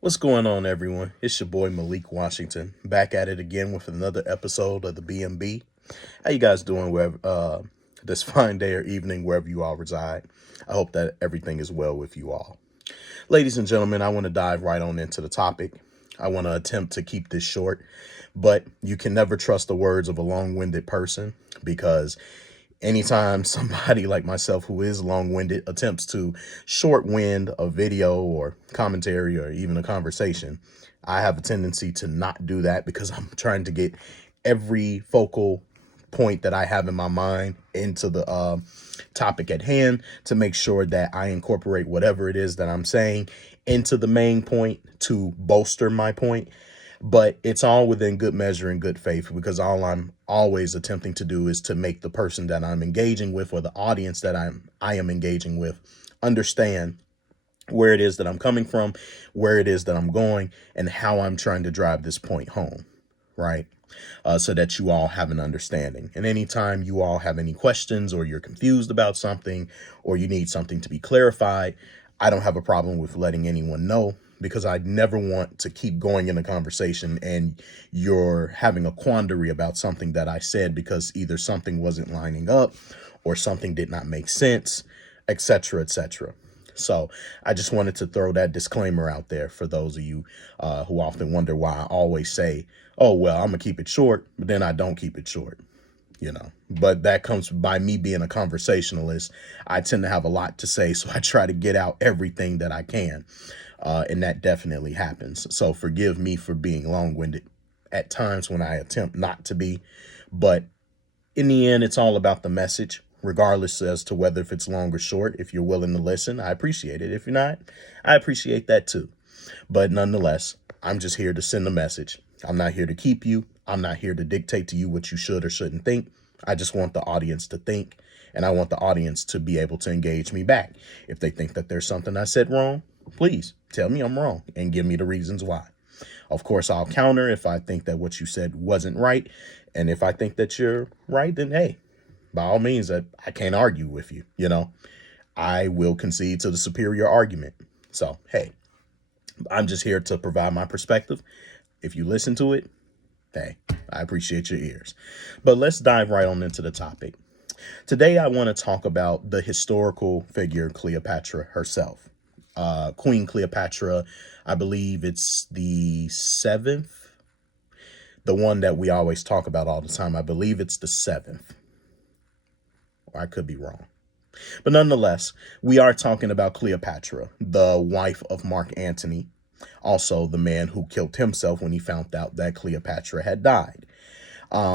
What's going on, everyone? It's your boy Malik Washington, back at it again with another episode of the BMB. How you guys doing wherever this fine day or evening, wherever you all reside? I hope that everything is well with you all. Ladies and gentlemen, I want to dive right on into the topic. I want to attempt to keep this short, but you can never trust the words of a long-winded person because anytime somebody like myself who is long-winded attempts to short-wind a video or commentary or even a conversation, I have a tendency to not do that because I'm trying to get every focal point that I have in my mind into the topic at hand to make sure that I incorporate whatever it is that I'm saying into the main point to bolster my point. But it's all within good measure and good faith because all I'm always attempting to do is to make the person that I'm engaging with or the audience that I am engaging with understand where it is that I'm coming from, where it is that I'm going, and how I'm trying to drive this point home, right? So that you all have an understanding. And anytime you all have any questions or you're confused about something or you need something to be clarified, I don't have a problem with letting anyone know because I never want to keep going in a conversation and you're having a quandary about something that I said because either something wasn't lining up or something did not make sense, etc., etc. So I just wanted to throw that disclaimer out there for those of you who often wonder why I always say, oh, well, I'm going to keep it short, but then I don't keep it short, But that comes by me being a conversationalist. I tend to have a lot to say, so I try to get out everything that I can. And that definitely happens. So forgive me for being long-winded at times when I attempt not to be. But in the end, it's all about the message, regardless as to whether if it's long or short. If you're willing to listen, I appreciate it. If you're not, I appreciate that too. But nonetheless, I'm just here to send a message. I'm not here to keep you. I'm not here to dictate to you what you should or shouldn't think. I just want the audience to think, and I want the audience to be able to engage me back. If they think that there's something I said wrong, please tell me I'm wrong and give me the reasons why. Of course, I'll counter if I think that what you said wasn't right. And if I think that you're right, then hey, by all means, I can't argue with you. I will concede to the superior argument. So, hey, I'm just here to provide my perspective. If you listen to it, hey, I appreciate your ears. But let's dive right on into the topic. Today, I want to talk about the historical figure Cleopatra herself. Queen Cleopatra, I believe it's the seventh, the one that we always talk about all the time. I believe it's the seventh. Or I could be wrong. But nonetheless, we are talking about Cleopatra, the wife of Mark Antony, also the man who killed himself when he found out that Cleopatra had died.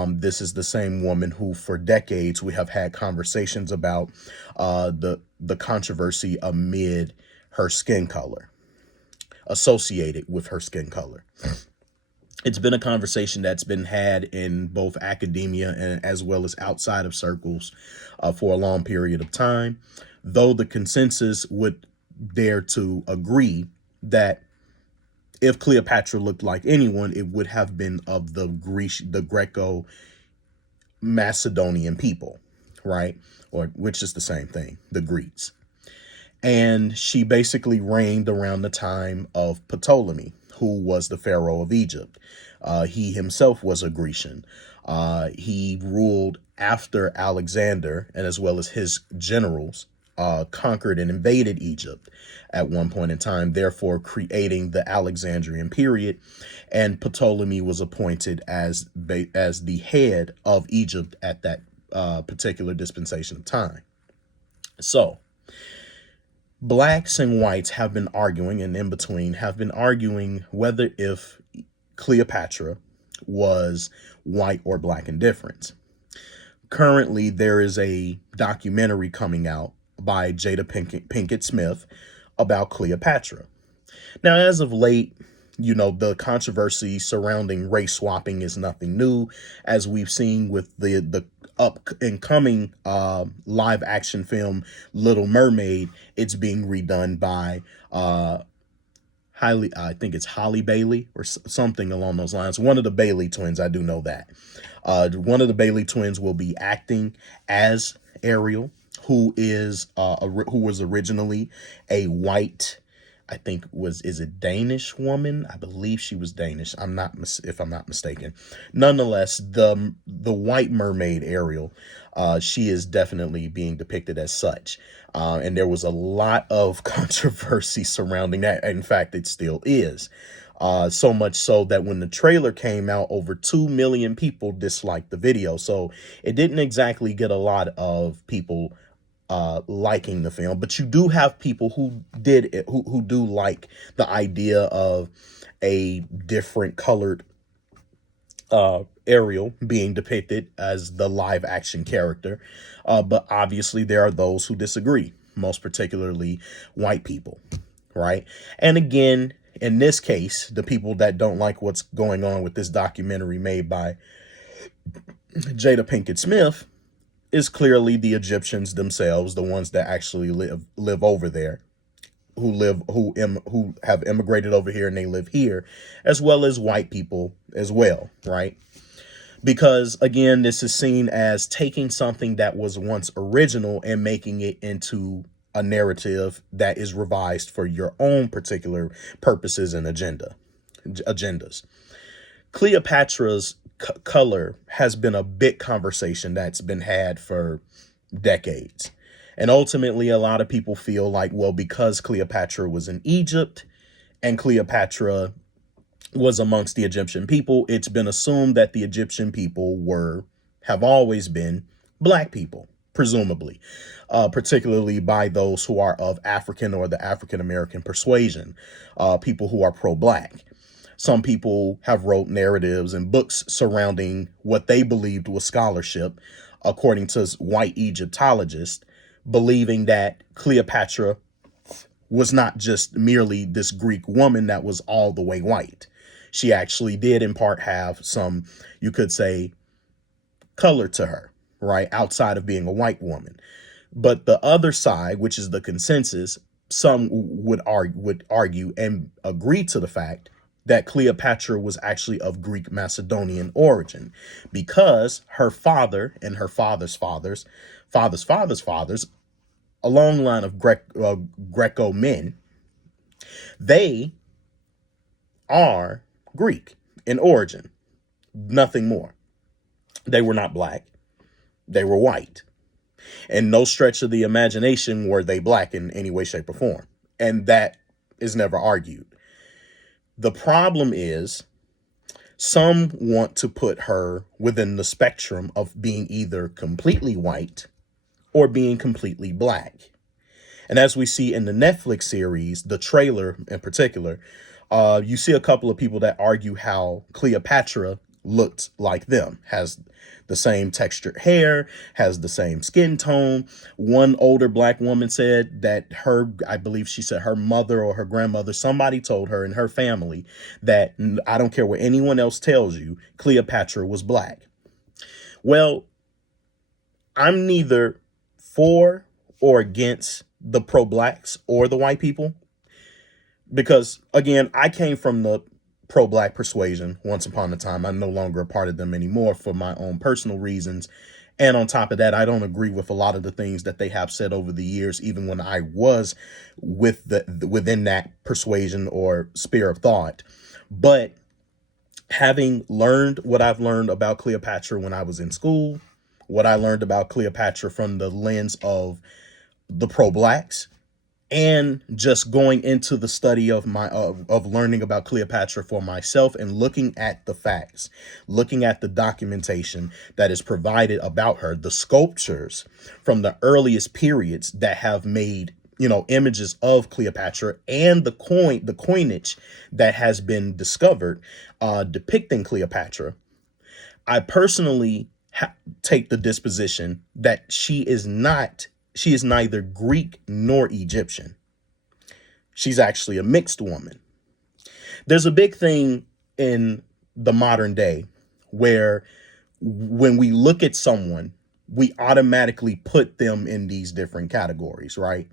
This is the same woman who, for decades, we have had conversations about the controversy amid her skin color, associated with her skin color. It's been a conversation that's been had in both academia and as well as outside of circles for a long period of time, though the consensus would dare to agree that if Cleopatra looked like anyone, it would have been of the Greco-Macedonian people, right? Or which is the same thing, the Greeks. And she basically reigned around the time of Ptolemy, who was the pharaoh of Egypt. He himself was a Grecian. He ruled after Alexander, and as well as his generals, conquered and invaded Egypt at one point in time, therefore creating the Alexandrian period. And Ptolemy was appointed as the head of Egypt at that particular dispensation of time. So blacks and whites have been arguing, and in between have been arguing whether if Cleopatra was white or black in difference. Currently, there is a documentary coming out by Jada Pinkett Smith about Cleopatra. Now, as of late, the controversy surrounding race swapping is nothing new, as we've seen with the up and coming live action film Little Mermaid. It's being redone by I think it's Holly Bailey or something along those lines. One of the Bailey twins, I do know that. One of the Bailey twins will be acting as Ariel, who was originally a white I think is a Danish woman. I believe she was Danish. If I'm not mistaken. Nonetheless, the white mermaid Ariel, she is definitely being depicted as such. And there was a lot of controversy surrounding that. In fact, it still is. So much so that when the trailer came out, over 2 million people disliked the video. So it didn't exactly get a lot of people liking the film, but you do have people who did it, who do like the idea of a different colored Ariel being depicted as the live action character. But obviously there are those who disagree, most particularly white people, right? And again, in this case, the people that don't like what's going on with this documentary made by Jada Pinkett Smith is clearly the Egyptians themselves, the ones that actually live over there, who have immigrated over here and they live here, as well as white people as well, right? Because again, this is seen as taking something that was once original and making it into a narrative that is revised for your own particular purposes and agendas. Cleopatra's color has been a big conversation that's been had for decades. And ultimately, a lot of people feel like, well, because Cleopatra was in Egypt and Cleopatra was amongst the Egyptian people, it's been assumed that the Egyptian people have always been black people, presumably, particularly by those who are of African or the African American persuasion, people who are pro-black. Some people have wrote narratives and books surrounding what they believed was scholarship, according to white Egyptologists, believing that Cleopatra was not just merely this Greek woman that was all the way white. She actually did in part have some, you could say, color to her, right? Outside of being a white woman. But the other side, which is the consensus, some would argue and agree to the fact that Cleopatra was actually of Greek Macedonian origin, because her father and her father's fathers, a long line of Greco men, they are Greek in origin, nothing more. They were not black, they were white. And no stretch of the imagination were they black in any way, shape, or form. And that is never argued. The problem is some want to put her within the spectrum of being either completely white or being completely black. And as we see in the Netflix series, the trailer in particular, you see a couple of people that argue how Cleopatra looked like them, has the same textured hair, has the same skin tone. One older black woman said that I believe she said her mother or her grandmother, somebody told her in her family that, I don't care what anyone else tells you, Cleopatra was black. Well, I'm neither for or against the pro-blacks or the white people, because again, I came from the pro-black persuasion once upon a time. I'm no longer a part of them anymore for my own personal reasons. And on top of that, I don't agree with a lot of the things that they have said over the years, even when I was within that persuasion or sphere of thought. But having learned what I've learned about Cleopatra when I was in school, what I learned about Cleopatra from the lens of the pro-blacks, and just going into the study of learning about Cleopatra for myself and looking at the facts, looking at the documentation that is provided about her, the sculptures from the earliest periods that have made, images of Cleopatra, and the coinage that has been discovered depicting Cleopatra, I personally take the disposition that she is neither Greek nor Egyptian. She's actually a mixed woman. There's a big thing in the modern day where when we look at someone, we automatically put them in these different categories, right?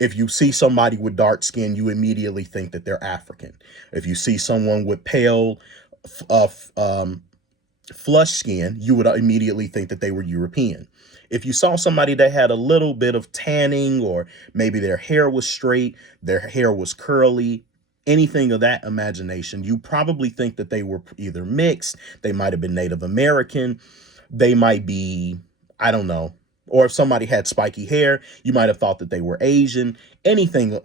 If you see somebody with dark skin, you immediately think that they're African. If you see someone with pale, flush skin, you would immediately think that they were European. If you saw somebody that had a little bit of tanning, or maybe their hair was straight, their hair was curly, anything of that imagination, you probably think that they were either mixed, they might have been Native American, they might be, I don't know. Or if somebody had spiky hair, you might have thought that they were Asian. Anything,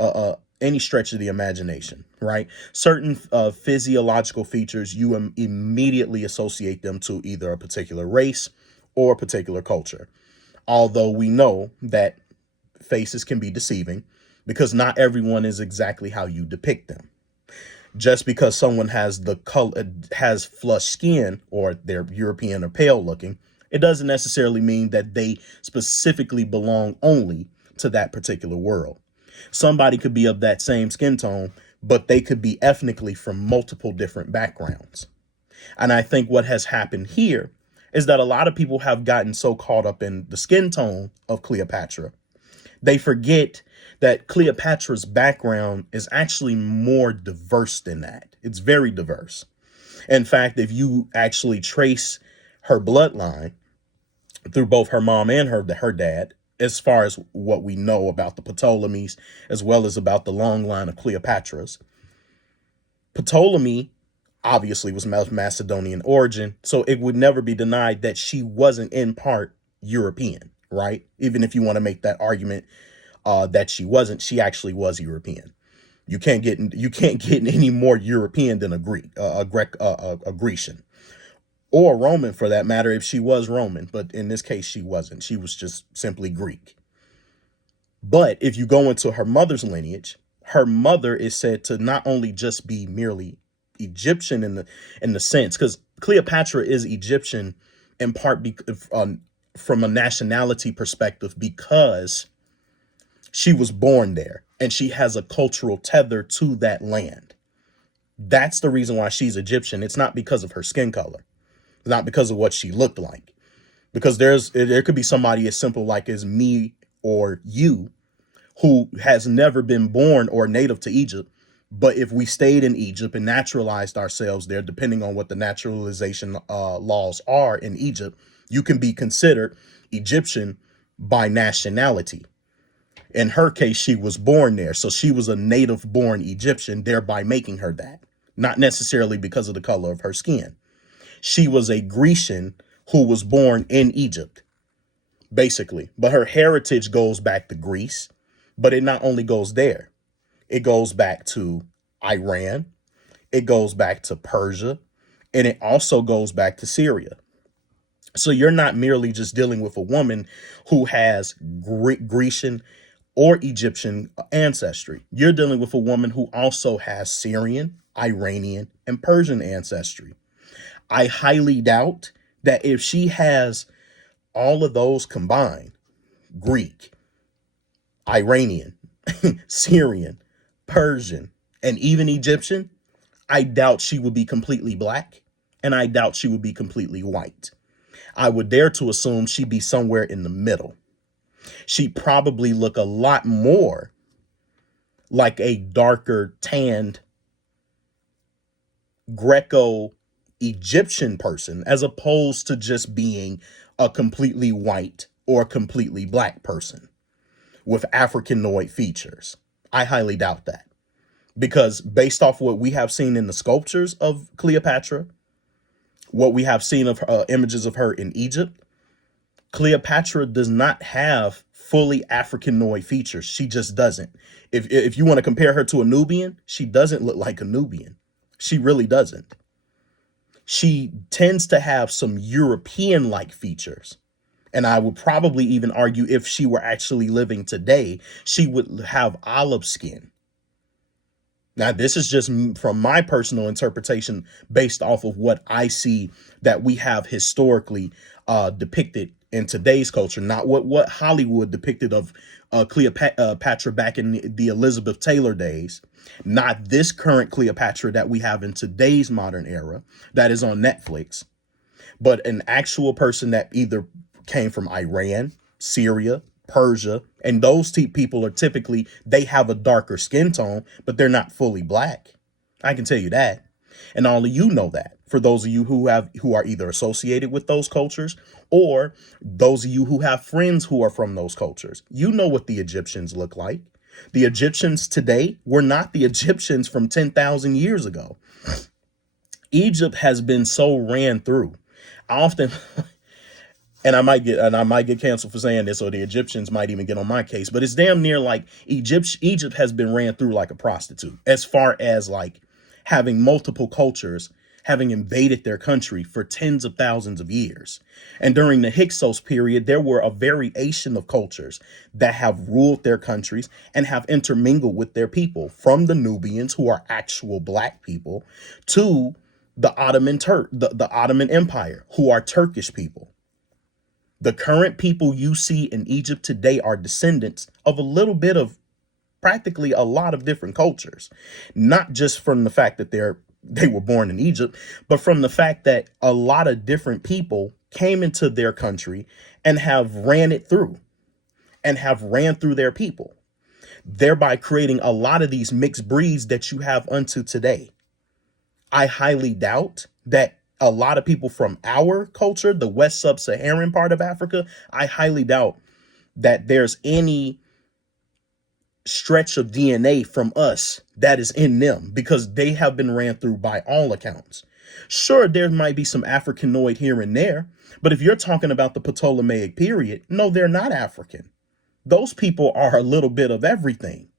any stretch of the imagination, right? Certain physiological features, you immediately associate them to either a particular race or a particular culture. Although we know that faces can be deceiving because not everyone is exactly how you depict them. Just because someone has the color, has flushed skin, or they're European or pale looking, it doesn't necessarily mean that they specifically belong only to that particular world. Somebody could be of that same skin tone, but they could be ethnically from multiple different backgrounds. And I think what has happened here is that a lot of people have gotten so caught up in the skin tone of Cleopatra, they forget that Cleopatra's background is actually more diverse than that. It's very diverse. In fact, if you actually trace her bloodline through both her mom and her dad, as far as what we know about the Ptolemies, as well as about the long line of Cleopatras, Ptolemy obviously was Macedonian origin, so it would never be denied that she wasn't in part European, right? Even if you want to make that argument that she wasn't, she actually was European. You can't get any more European than a Greek, a Grecian, or a Roman for that matter, if she was Roman. But in this case, she wasn't. She was just simply Greek. But if you go into her mother's lineage, her mother is said to not only just be merely Egyptian in the sense, because Cleopatra is Egyptian in part from a nationality perspective, because she was born there and she has a cultural tether to that land. That's the reason why she's Egyptian. It's not because of her skin color. It's not because of what she looked like. Because there could be somebody as simple like as me or you who has never been born or native to Egypt. But if we stayed in Egypt and naturalized ourselves there, depending on what the naturalization laws are in Egypt, you can be considered Egyptian by nationality. In her case, she was born there. So she was a native born Egyptian, thereby making her that. Not necessarily because of the color of her skin. She was a Grecian who was born in Egypt, basically. But her heritage goes back to Greece. But it not only goes there, it goes back to Iran, it goes back to Persia, and it also goes back to Syria. So you're not merely just dealing with a woman who has Grecian or Egyptian ancestry. You're dealing with a woman who also has Syrian, Iranian, and Persian ancestry. I highly doubt that if she has all of those combined, Greek, Iranian, Syrian, Persian, and even Egyptian, I doubt she would be completely black, and I doubt she would be completely white. I would dare to assume she'd be somewhere in the middle. She'd probably look a lot more like a darker tanned Greco-Egyptian person, as opposed to just being a completely white or completely black person with Africanoid features. I highly doubt that. Because based off what we have seen in the sculptures of Cleopatra, what we have seen of images of her in Egypt, Cleopatra does not have fully Africanoid features. She just doesn't. If you want to compare her to a Nubian, she doesn't look like a Nubian. She really doesn't. She tends to have some European-like features. And I would probably even argue if she were actually living today, she would have olive skin. Now, this is just from my personal interpretation based off of what I see that we have historically depicted in today's culture, not what Hollywood depicted of Cleopatra back in the Elizabeth Taylor days, not this current Cleopatra that we have in today's modern era that is on Netflix, but an actual person that either came from Iran, Syria, Persia, and those people are typically, they have a darker skin tone, but they're not fully black. I can tell you that. And only you know that For those of you who are either associated with those cultures, or those of you who have friends who are from those cultures, you know what the Egyptians look like. The Egyptians today were not the Egyptians from 10,000 years ago. Egypt has been so ran through. I often and I might get canceled for saying this, or the Egyptians might even get on my case, but it's damn near like Egypt has been ran through like a prostitute, as far as like having multiple cultures having invaded their country for tens of thousands of years. And during the Hyksos period, there were a variation of cultures that have ruled their countries and have intermingled with their people, from the Nubians, who are actual black people, to the the Ottoman Empire, who are Turkish people. The current people you see in Egypt today are descendants of a little bit of practically a lot of different cultures, not just from the fact that they were born in Egypt, but from the fact that a lot of different people came into their country and have ran it through and have ran through their people, thereby creating a lot of these mixed breeds that you have unto today. I highly doubt that a lot of people from our culture, the West Sub-Saharan part of Africa, I highly doubt that there's any stretch of DNA from us that is in them, because they have been ran through by all accounts. Sure, there might be some Africanoid here and there, but if you're talking about the Ptolemaic period, no, they're not African. Those people are a little bit of everything,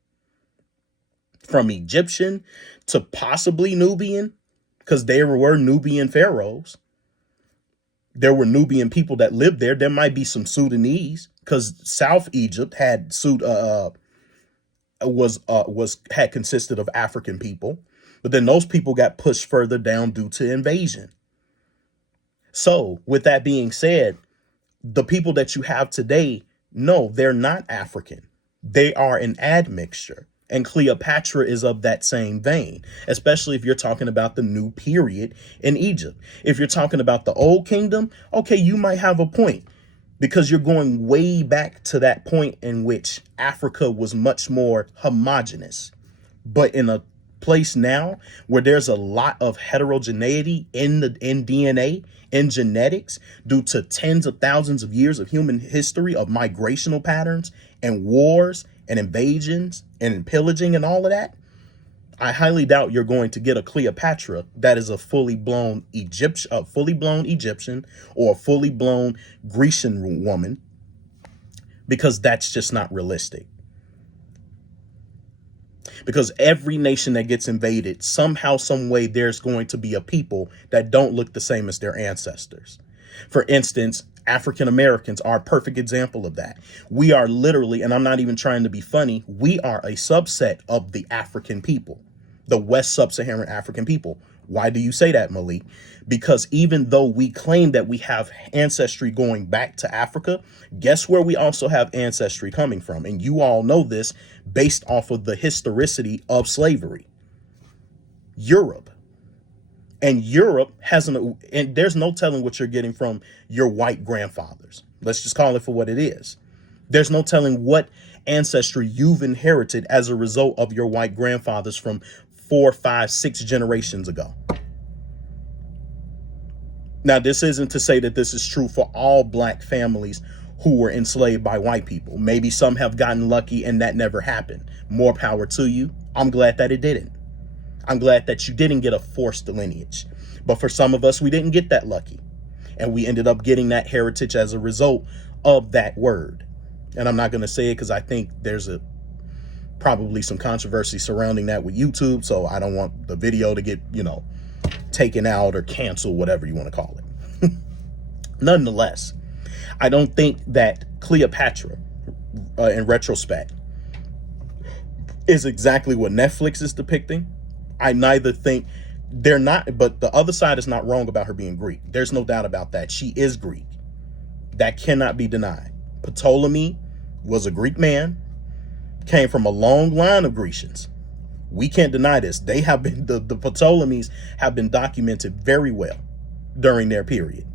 from Egyptian to possibly Nubian, because there were Nubian pharaohs. There were Nubian people that lived there. There might be some Sudanese, because South Egypt had had consisted of African people, but then those people got pushed further down due to invasion. So, with that being said, the people that you have today, no, they're not African. They are an admixture. And Cleopatra is of that same vein, especially if you're talking about the new period in Egypt. If you're talking about the Old Kingdom, okay, you might have a point, because you're going way back to that point in which Africa was much more homogenous. But in a place now where there's a lot of heterogeneity in DNA, in genetics, due to tens of thousands of years of human history of migrational patterns and wars and invasions and pillaging and all of that, I highly doubt you're going to get a Cleopatra that is a fully blown Egyptian or a fully blown Grecian woman, because that's just not realistic. Because every nation that gets invaded, somehow, some way, there's going to be a people that don't look the same as their ancestors. For instance, African Americans are a perfect example of that. We are literally, and I'm not even trying to be funny, we are a subset of the African people, the West Sub-Saharan African people. Why do you say that, Malik? Because even though we claim that we have ancestry going back to Africa, guess where we also have ancestry coming from? And you all know this based off of the historicity of slavery. Europe. And Europe and there's no telling what you're getting from your white grandfathers. Let's just call it for what it is. There's no telling what ancestry you've inherited as a result of your white grandfathers from 4, 5, 6 generations ago. Now, this isn't to say that this is true for all black families who were enslaved by white people. Maybe some have gotten lucky and that never happened. More power to you. I'm glad that it didn't. I'm glad that you didn't get a forced lineage. But for some of us, we didn't get that lucky. And we ended up getting that heritage as a result of that word. And I'm not going to say it because I think there's probably some controversy surrounding that with YouTube. So I don't want the video to get, taken out or canceled, whatever you want to call it. Nonetheless, I don't think that Cleopatra, in retrospect, is exactly what Netflix is depicting. I neither think they're not, but the other side is not wrong about her being Greek. There's no doubt about that. She is Greek. That cannot be denied. Ptolemy was a Greek man, came from a long line of Grecians. We can't deny this. They have been, the Ptolemies have been documented very well during their period.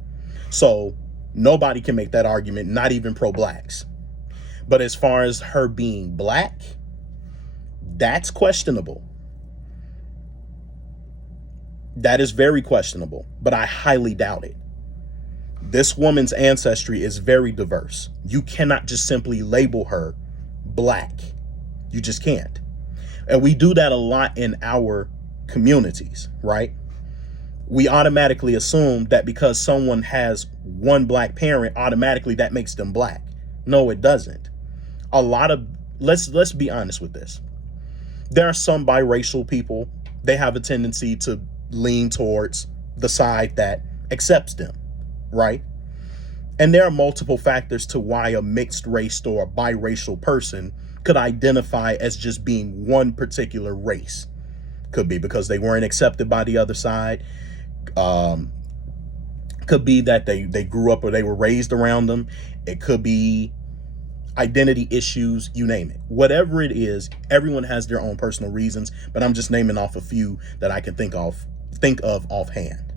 So nobody can make that argument, not even pro-blacks. But as far as her being black, that's questionable. That is very questionable, but I highly doubt it. This woman's ancestry is very diverse. You cannot just simply label her black. You just can't. And we do that a lot in our communities, right? We automatically assume that because someone has one black parent, automatically that makes them black. No, it doesn't. A lot of let's be honest with this. There are some biracial people, they have a tendency to lean towards the side that accepts them, right? And there are multiple factors to why a mixed race or a biracial person could identify as just being one particular race. Could be because they weren't accepted by the other side. Could be that they grew up or they were raised around them. It could be identity issues, you name it. Whatever it is, everyone has their own personal reasons, but I'm just naming off a few that I can think of offhand.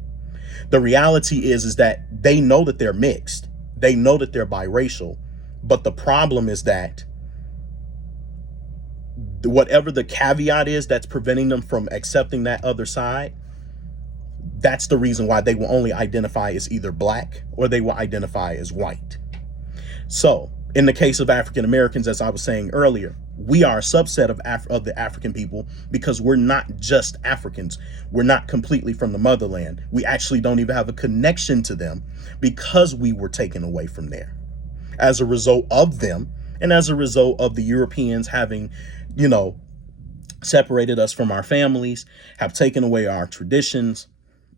The reality is that they know that they're mixed. They know that they're biracial, but the problem is that whatever the caveat is that's preventing them from accepting that other side, that's the reason why they will only identify as either black or they will identify as white. So in the case of African Americans, as I was saying earlier, we are a subset of the African people because we're not just Africans. We're not completely from the motherland. We actually don't even have a connection to them because we were taken away from there as a result of them and as a result of the Europeans having, separated us from our families, have taken away our traditions,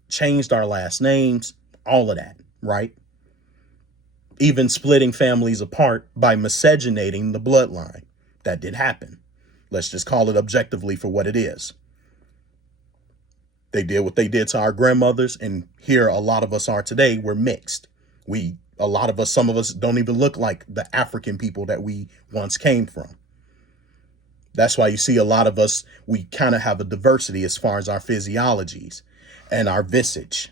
changed our last names, all of that, right? Even splitting families apart by miscegenating the bloodline. That did happen. Let's just call it objectively for what it is. They did what they did to our grandmothers, and here a lot of us are today. We're mixed. Some of us don't even look like the African people that we once came from. That's why you see a lot of us, we kind of have a diversity as far as our physiologies and our visage.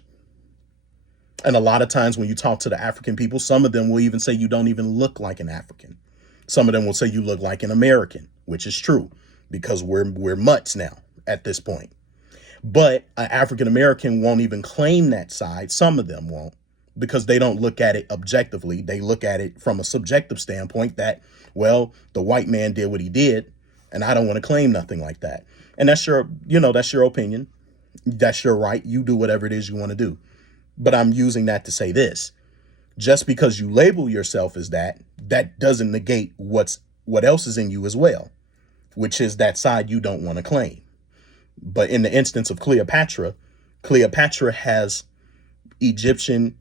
And a lot of times when you talk to the African people, some of them will even say you don't even look like an African. Some of them will say you look like an American, which is true because we're mutts now at this point. But an African American won't even claim that side. Some of them won't because they don't look at it objectively. They look at it from a subjective standpoint that, well, the white man did what he did, and I don't want to claim nothing like that. And that's your opinion. That's your right. You do whatever it is you want to do. But I'm using that to say this. Just because you label yourself as that doesn't negate what else is in you as well, which is that side you don't want to claim. But in the instance of Cleopatra has Egyptian,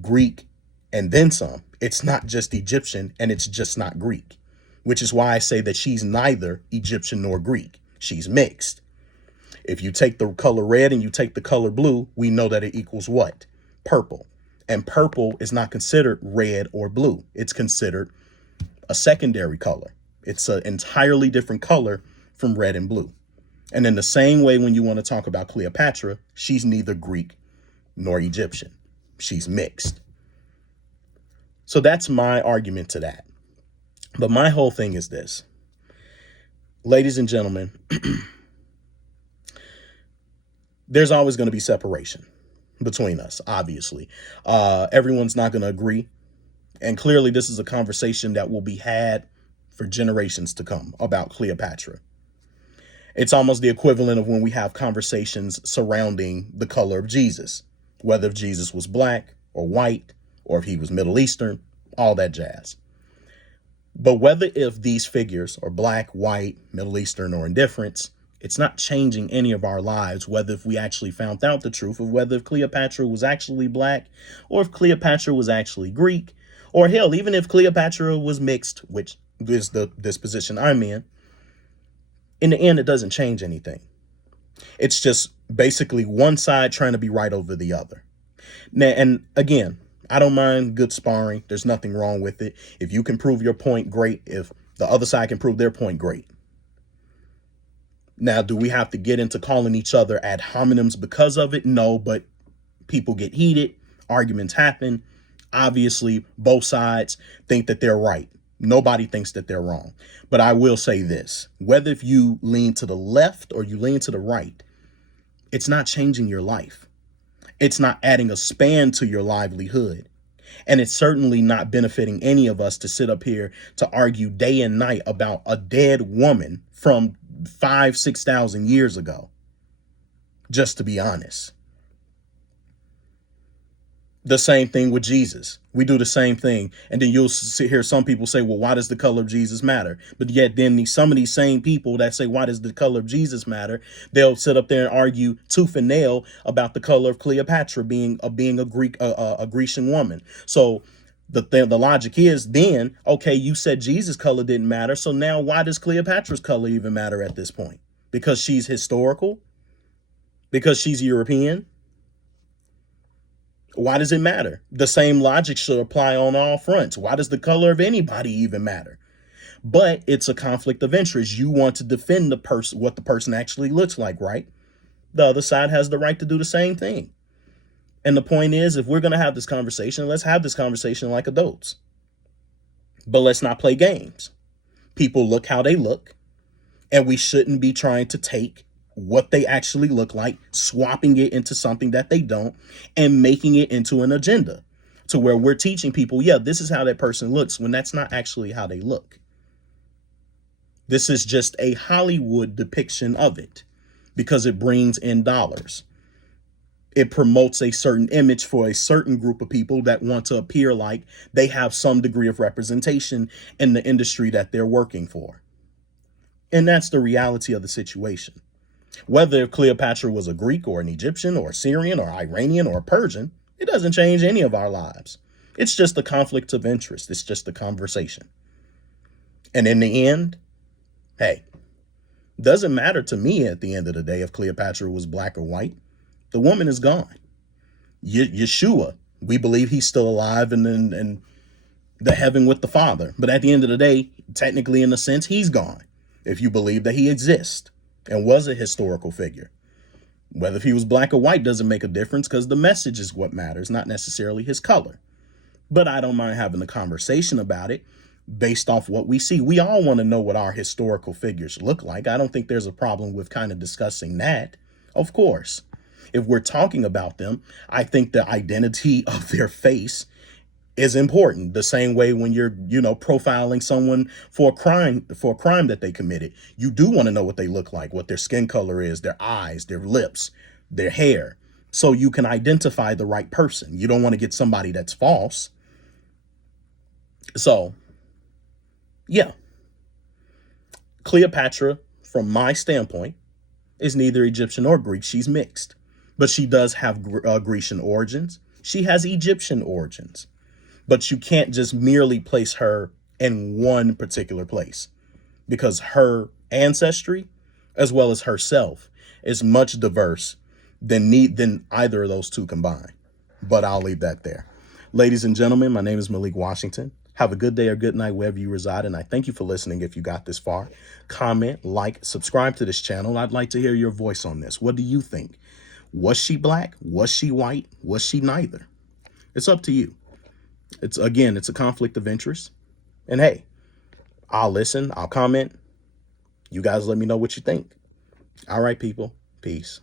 Greek, and then some. It's not just Egyptian, and it's just not Greek, which is why I say that she's neither Egyptian nor Greek. She's mixed. If you take the color red and you take the color blue, we know that it equals what? Purple. And purple is not considered red or blue. It's considered a secondary color. It's an entirely different color from red and blue. And in the same way, when you want to talk about Cleopatra, she's neither Greek nor Egyptian. She's mixed. So that's my argument to that. But my whole thing is this. Ladies and gentlemen, there's always going to be separation between us, obviously. Everyone's not going to agree. And clearly, this is a conversation that will be had for generations to come about Cleopatra. It's almost the equivalent of when we have conversations surrounding the color of Jesus, whether if Jesus was black or white, or if he was Middle Eastern, all that jazz. But whether if these figures are black, white, Middle Eastern, or indifference, it's not changing any of our lives, whether if we actually found out the truth of whether if Cleopatra was actually black or if Cleopatra was actually Greek, or hell, even if Cleopatra was mixed, which is the disposition I'm in the end, it doesn't change anything. It's just basically one side trying to be right over the other. Now, and again, I don't mind good sparring. There's nothing wrong with it. If you can prove your point, great. If the other side can prove their point, great. Now, do we have to get into calling each other ad hominems because of it? No, but people get heated. Arguments happen. Obviously, both sides think that they're right. Nobody thinks that they're wrong. But I will say this, whether if you lean to the left or you lean to the right, It's not changing your life. It's not adding a span to your livelihood. And it's certainly not benefiting any of us to sit up here to argue day and night about a dead woman from 6,000 years ago. Just to be honest. The same thing with Jesus. We do the same thing. And then you'll hear some people say, well, why does the color of Jesus matter? But yet then some of these same people that say, why does the color of Jesus matter? They'll sit up there and argue tooth and nail about the color of Cleopatra being a Grecian woman. So the logic is then, okay, you said Jesus' color didn't matter. So now why does Cleopatra's color even matter at this point? Because she's historical? Because she's European? Why does it matter? The same logic should apply on all fronts. Why does the color of anybody even matter? But it's a conflict of interest. You want to defend the person, what the person actually looks like, right? The other side has the right to do the same thing. And the point is, if we're going to have this conversation, let's have this conversation like adults. But let's not play games. People look how they look, and we shouldn't be trying to take what they actually look like, swapping it into something that they don't, and making it into an agenda to where we're teaching people, yeah, this is how that person looks, when that's not actually how they look. This is just a Hollywood depiction of it because it brings in dollars. It promotes a certain image for a certain group of people that want to appear like they have some degree of representation in the industry that they're working for. And that's the reality of the situation. Whether Cleopatra was a Greek or an Egyptian or Syrian or Iranian or Persian, it doesn't change any of our lives. It's just a conflict of interest. It's just a conversation. And in the end, hey, doesn't matter to me at the end of the day if Cleopatra was black or white. The woman is gone. Yeshua, we believe he's still alive and in the heaven with the Father. But at the end of the day, technically, in a sense, he's gone. If you believe that he exists and was a historical figure. Whether if he was black or white doesn't make a difference because the message is what matters, not necessarily his color. But I don't mind having a conversation about it based off what we see. We all want to know what our historical figures look like. I don't think there's a problem with kind of discussing that. Of course, if we're talking about them, I think the identity of their face is important. The same way when you're, profiling someone for a crime that they committed, you do want to know what they look like, what their skin color is, their eyes, their lips, their hair, so you can identify the right person. You don't want to get somebody that's false. So, yeah, Cleopatra, from my standpoint, is neither Egyptian or Greek. She's mixed, but she does have Grecian origins. She has Egyptian origins. But you can't just merely place her in one particular place because her ancestry, as well as herself, is much diverse than either of those two combined. But I'll leave that there. Ladies and gentlemen, my name is Malik Washington. Have a good day or good night wherever you reside. And I thank you for listening if you got this far. Comment, like, subscribe to this channel. I'd like to hear your voice on this. What do you think? Was she black? Was she white? Was she neither? It's up to you. It's a conflict of interest. And hey, I'll listen. I'll comment. You guys let me know what you think. All right, people. Peace.